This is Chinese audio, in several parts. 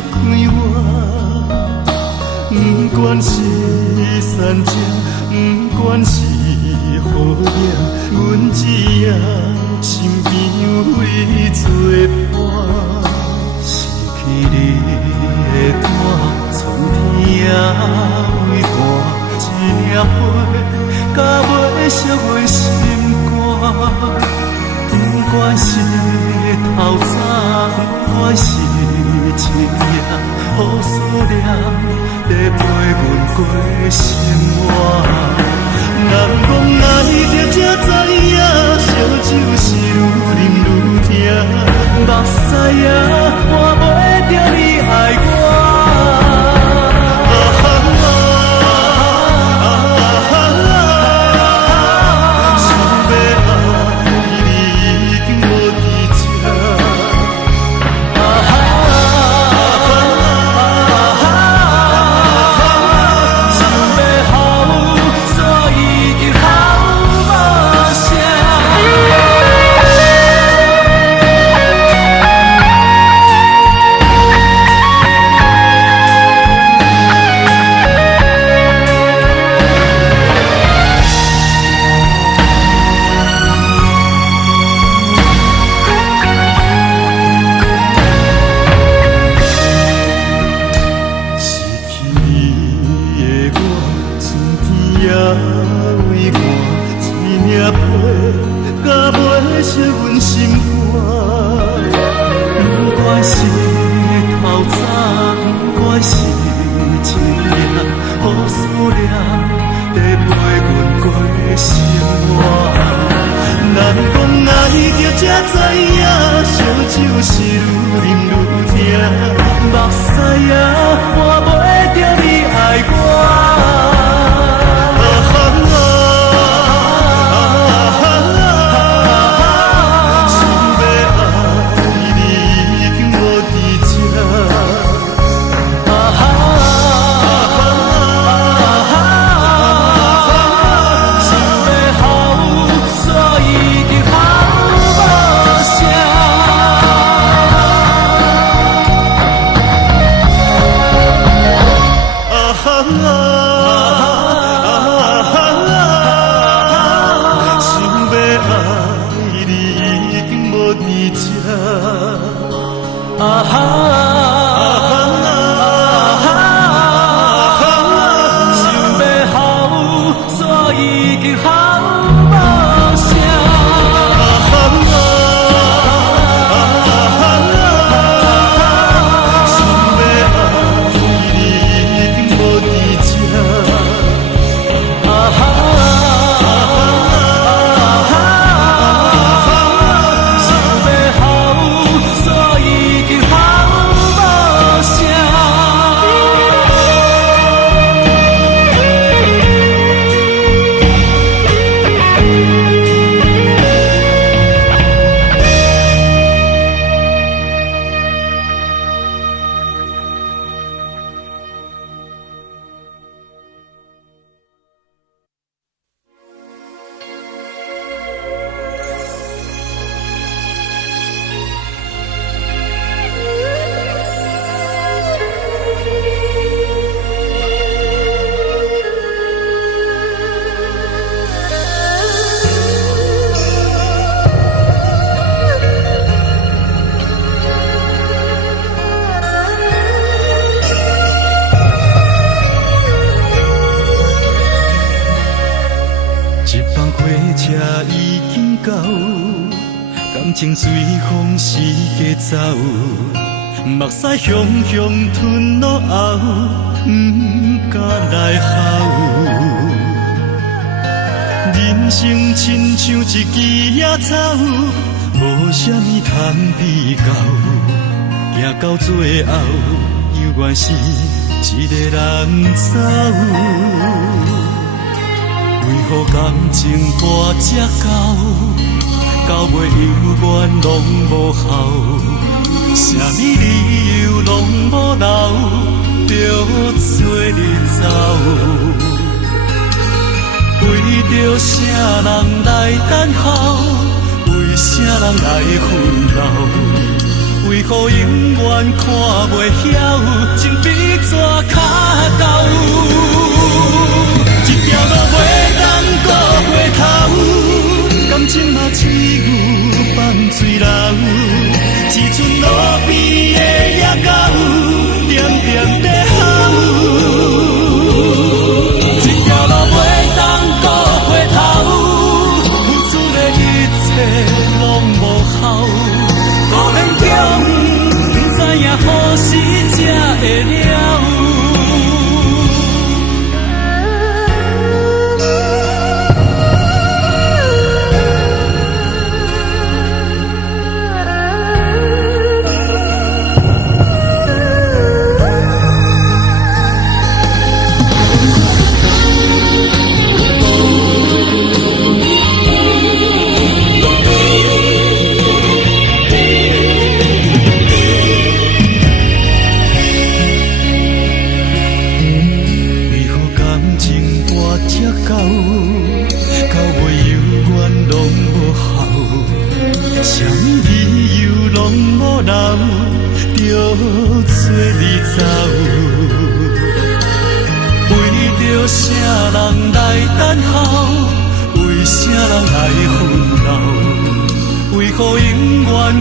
开我，不管是山井，不管是雨凉，阮只要身边有你作伴。失去你的我，春天也微寒，一粒花，甲袂熟的心肝。不管是透早，不管是深夜，雨思念在陪阮过生活。人讲爱着才知影，烧酒是愈啉愈痛，目屎也换袂着你爱我。情随风逝家走，目屎汹汹吞落喉，不敢来候。人生亲像一枝野草，无啥物通比较，行到最后，犹原是一个人走。为何感情大只狗？到尾犹原拢无效，啥物理由拢无留，着做你走。为着啥人来等候？为啥人来奋斗？为为何永远看袂晓，情比纸卡豆，一条路袂当搁回头，感情嘛只有放水流，只剩路边的野狗，点点在吼。一条路袂当搁回头，付出的一切拢无效。可能强，不知影何时才会了。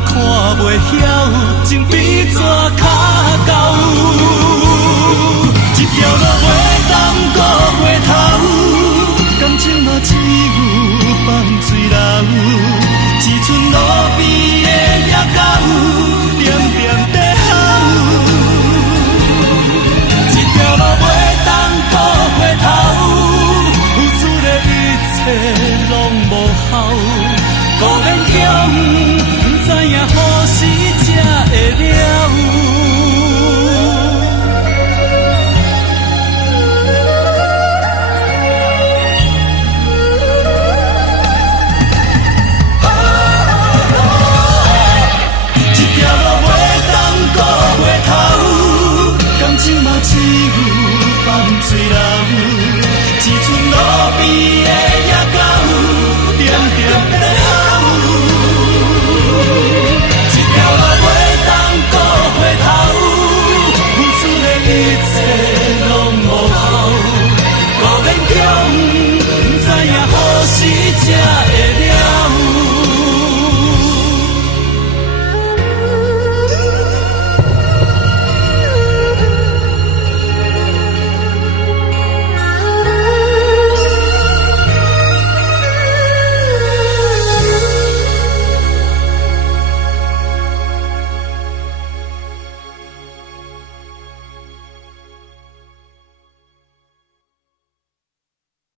看袂晓，情比纸卡狗，一条路袂当搁回头，感情嘛只有放水流，只剩路边的野狗，点点在吼。一条路袂当搁回头，付出的一切拢无效，可怜强。知影何时